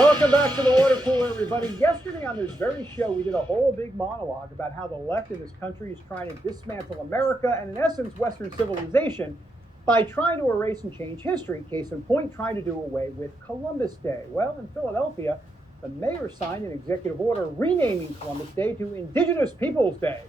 Welcome back to the Water Pool, everybody. Yesterday on this very show, we did a whole big monologue about how the left in this country is trying to dismantle America and, in essence, Western civilization by trying to erase and change history. Case in point, trying to do away with Columbus Day. Well, in Philadelphia, the mayor signed an executive order renaming Columbus Day to Indigenous Peoples Day.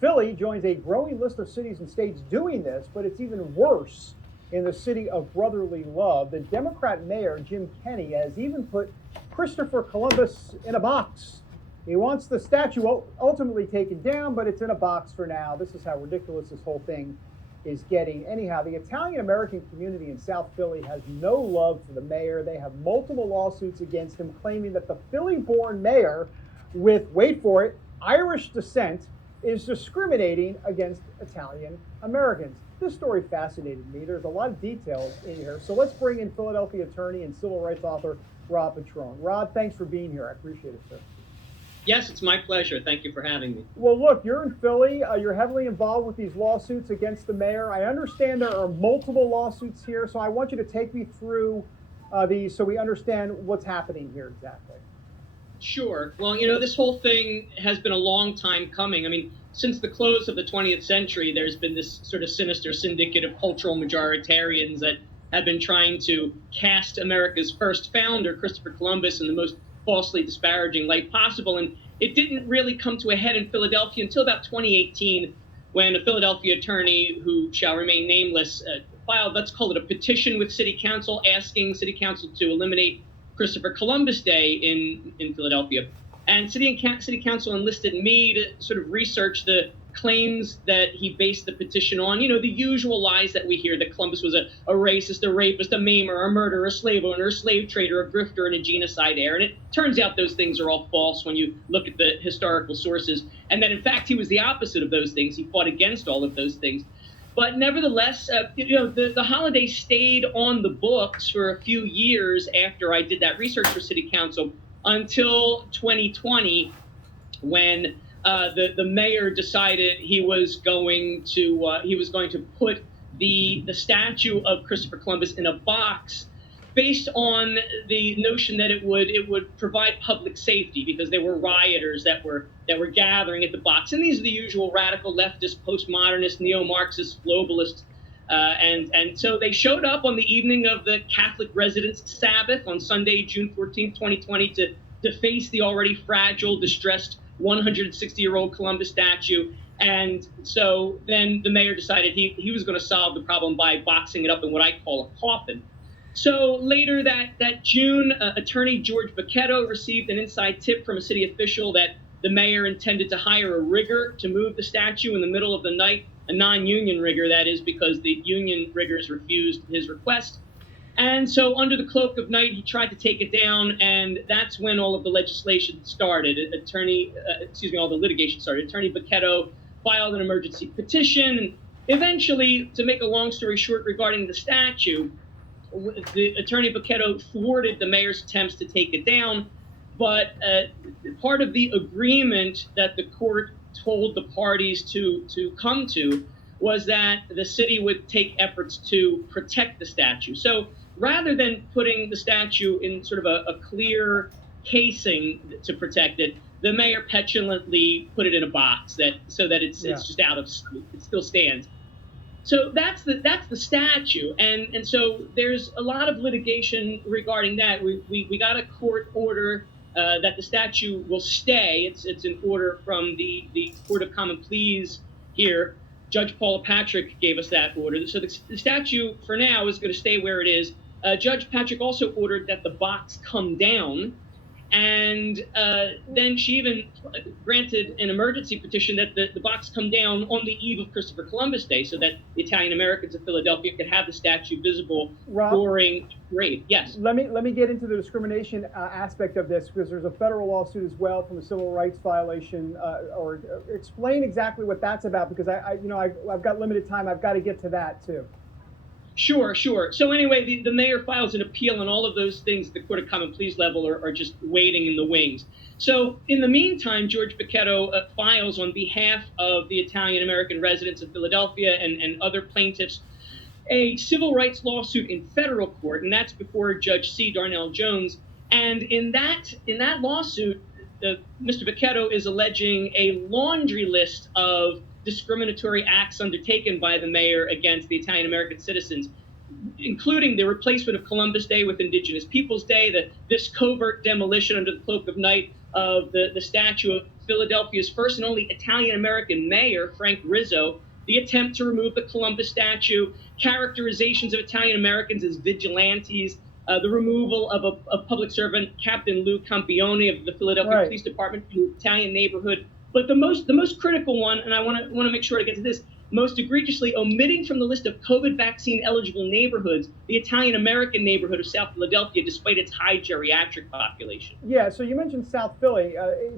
Philly joins a growing list of cities and states doing this, but it's even worse in the city of brotherly love. The Democrat mayor, Jim Kenney, has even put Christopher Columbus in a box. He wants the statue ultimately taken down, but it's in a box for now. This is how ridiculous this whole thing is getting. Anyhow, the Italian-American community in South Philly has no love for the mayor. They have multiple lawsuits against him, claiming that the Philly-born mayor with, wait for it, Irish descent is discriminating against Italian Americans. This story fascinated me. There's a lot of details in here. So let's bring in Philadelphia attorney and civil rights author Rob Petrone. Rob, thanks for being here. I appreciate it, sir. Yes, it's my pleasure. Thank you for having me. Well, look, you're in Philly. You're heavily involved with these lawsuits against the mayor. I understand there are multiple lawsuits here, so I want you to take me through these so we understand what's happening here exactly. Sure. Well, this whole thing has been a long time coming. I mean, since the close of the 20th century, there's been this sort of sinister syndicate of cultural majoritarians that have been trying to cast America's first founder, Christopher Columbus, in the most falsely disparaging light possible. And it didn't really come to a head in Philadelphia until about 2018, when a Philadelphia attorney, who shall remain nameless, filed, let's call it a petition with City Council, asking City Council to eliminate Christopher Columbus Day in Philadelphia. And City Council enlisted me to sort of research the claims that he based the petition on. The usual lies that we hear, that Columbus was a racist, a rapist, a maimer, a murderer, a slave owner, a slave trader, a grifter, and a genocide heir. And it turns out those things are all false when you look at the historical sources. And that, in fact, he was the opposite of those things. He fought against all of those things. But nevertheless, the holiday stayed on the books for a few years after I did that research for City Council, until 2020, when the mayor decided he was going to put the statue of Christopher Columbus in a box, based on the notion that it would provide public safety, because there were rioters that were gathering at the box. And these are the usual radical leftist, postmodernist, neo-Marxist, globalists. And so they showed up on the evening of the Catholic Residents' Sabbath on Sunday, June 14th, 2020, to deface the already fragile, distressed 160-year-old Columbus statue. And so then the mayor decided he was going to solve the problem by boxing it up in what I call a coffin. So later that June, attorney George Bacchetto received an inside tip from a city official that the mayor intended to hire a rigger to move the statue in the middle of the night, a non-union rigger, that is, because the union riggers refused his request. And so under the cloak of night, he tried to take it down, and that's when all of the legislation started. All the litigation started. Attorney Bacchetto filed an emergency petition, and eventually, to make a long story short regarding the statue, the attorney Bacchetto thwarted the mayor's attempts to take it down, but part of the agreement that the court told the parties to come to was that the city would take efforts to protect the statue. So rather than putting the statue in sort of a clear casing to protect it, the mayor petulantly put it in a box so that it's just out of sight. It still stands. So that's the statue, and so there's a lot of litigation regarding that. We got a court order that the statue will stay. It's an order from the Court of Common Pleas here. Judge Paula Patrick gave us that order. So the statue for now is going to stay where it is. Judge Patrick also ordered that the box come down. And then she even granted an emergency petition that the box come down on the eve of Christopher Columbus Day, so that the Italian Americans of Philadelphia could have the statue visible during parade. Yes. Let me get into the discrimination aspect of this, because there's a federal lawsuit as well from a civil rights violation. Or explain exactly what that's about, because I've got limited time. I've got to get to that too. Sure. So anyway, the mayor files an appeal, and all of those things at the Court of Common Pleas level are just waiting in the wings. So in the meantime, George Bacchetto files on behalf of the Italian-American residents of Philadelphia and other plaintiffs a civil rights lawsuit in federal court, and that's before Judge C. Darnell Jones. And in that lawsuit, Mr. Vecchietto is alleging a laundry list of discriminatory acts undertaken by the mayor against the Italian American citizens, including the replacement of Columbus Day with Indigenous Peoples Day, this covert demolition under the cloak of night of the statue of Philadelphia's first and only Italian American mayor, Frank Rizzo, the attempt to remove the Columbus statue, characterizations of Italian Americans as vigilantes, the removal of a public servant, Captain Lou Campione of the Philadelphia Police Department, from the Italian neighborhood. But the most critical one, and I want to make sure to get to this, most egregiously omitting from the list of COVID vaccine eligible neighborhoods the Italian American neighborhood of South Philadelphia, despite its high geriatric population. Yeah, so you mentioned South Philly.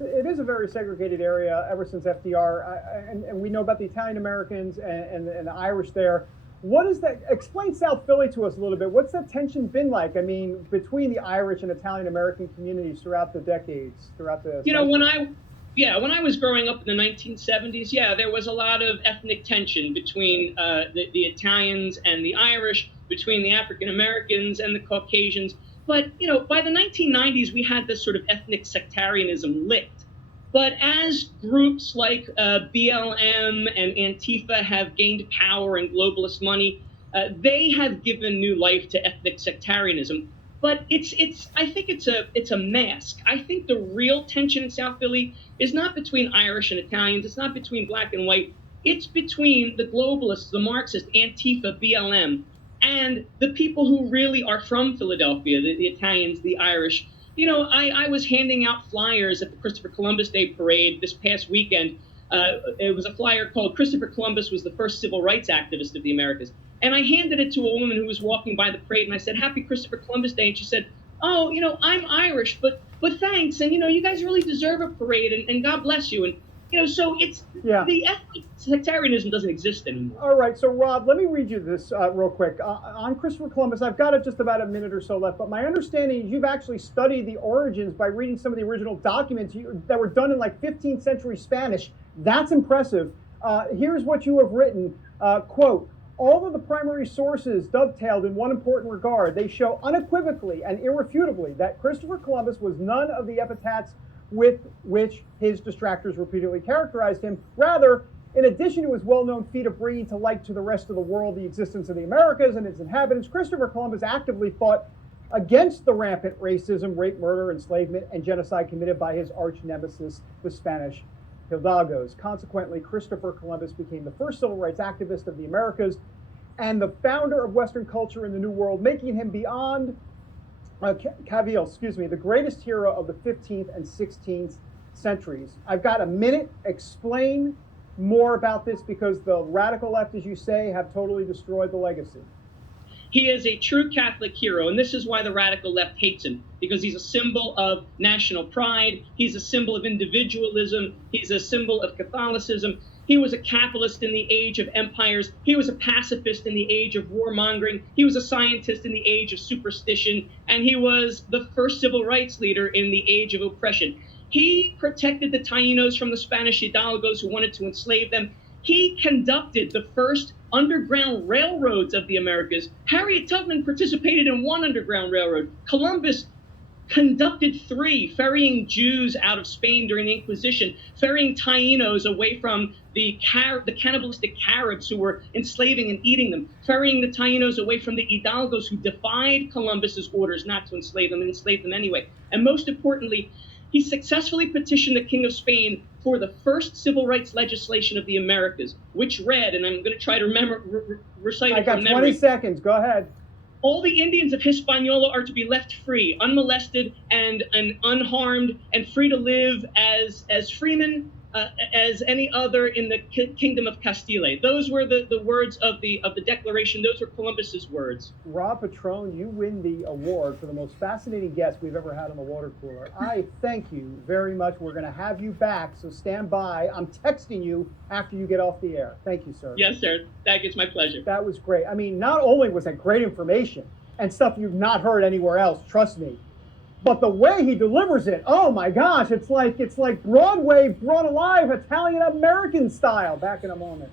It is a very segregated area ever since FDR, and we know about the Italian Americans and the Irish there. What is that? Explain South Philly to us a little bit. What's that tension been like? I mean, between the Irish and Italian American communities throughout the decades, throughout the when I was growing up in the 1970s, there was a lot of ethnic tension between the Italians and the Irish, between the African Americans and the Caucasians. But, by the 1990s, we had this sort of ethnic sectarianism licked. But as groups like BLM and Antifa have gained power and globalist money, they have given new life to ethnic sectarianism. But I think it's a mask. I think the real tension in South Philly is not between Irish and Italians. It's not between black and white. It's between the globalists, the Marxists, Antifa, BLM, and the people who really are from Philadelphia, the Italians, the Irish. I was handing out flyers at the Christopher Columbus Day parade this past weekend. It was a flyer called "Christopher Columbus was the first civil rights activist of the Americas." And I handed it to a woman who was walking by the parade, and I said, "Happy Christopher Columbus Day." And she said, "Oh, I'm Irish, but thanks. And, you guys really deserve a parade, and God bless you." And, so the ethnic sectarianism doesn't exist anymore. All right. So, Rob, let me read you this real quick. On Christopher Columbus, I've got just about a minute or so left, but my understanding is you've actually studied the origins by reading some of the original documents that were done in like 15th century Spanish. That's impressive. Here's what you have written, quote, "All of the primary sources dovetailed in one important regard. They show unequivocally and irrefutably that Christopher Columbus was none of the epithets with which his detractors repeatedly characterized him. Rather, in addition to his well-known feat of bringing to light to the rest of the world the existence of the Americas and its inhabitants, Christopher Columbus actively fought against the rampant racism, rape, murder, enslavement, and genocide committed by his arch nemesis, the Spanish Hidalgos. Consequently, Christopher Columbus became the first civil rights activist of the Americas and the founder of Western culture in the New World, making him beyond Cavil, the greatest hero of the 15th and 16th centuries." I've got a minute. Explain more about this, because the radical left, as you say, have totally destroyed the legacy. He is a true Catholic hero, and this is why the radical left hates him, because he's a symbol of national pride. He's a symbol of individualism. He's a symbol of Catholicism. He was a capitalist in the age of empires. He was a pacifist in the age of warmongering. He was a scientist in the age of superstition. And he was the first civil rights leader in the age of oppression. He protected the Taínos from the Spanish Hidalgos who wanted to enslave them. He conducted the first underground railroads of the Americas. Harriet Tubman participated in one underground railroad. Columbus conducted 3, ferrying Jews out of Spain during the Inquisition, ferrying Taínos away from the cannibalistic Caribs who were enslaving and eating them, ferrying the Taínos away from the Hidalgos who defied Columbus's orders not to enslave them and enslaved them anyway. And most importantly, he successfully petitioned the King of Spain for the first civil rights legislation of the Americas, which read, and I'm going to try to recite it from memory. I got 20 seconds. Go ahead. "All the Indians of Hispaniola are to be left free, unmolested and unharmed, and free to live as freemen as any other in the kingdom of Castile." Those were the words of the Declaration. Those were Columbus's words. Rob Petrone, you win the award for the most fascinating guest we've ever had on the water cooler. I thank you very much. We're going to have you back, so stand by. I'm texting you after you get off the air. Thank you, sir. Yes, sir. It's my pleasure. That was great. I mean, not only was that great information and stuff you've not heard anywhere else, trust me, but the way he delivers it, oh my gosh, it's like Broadway brought alive Italian American style. Back in a moment.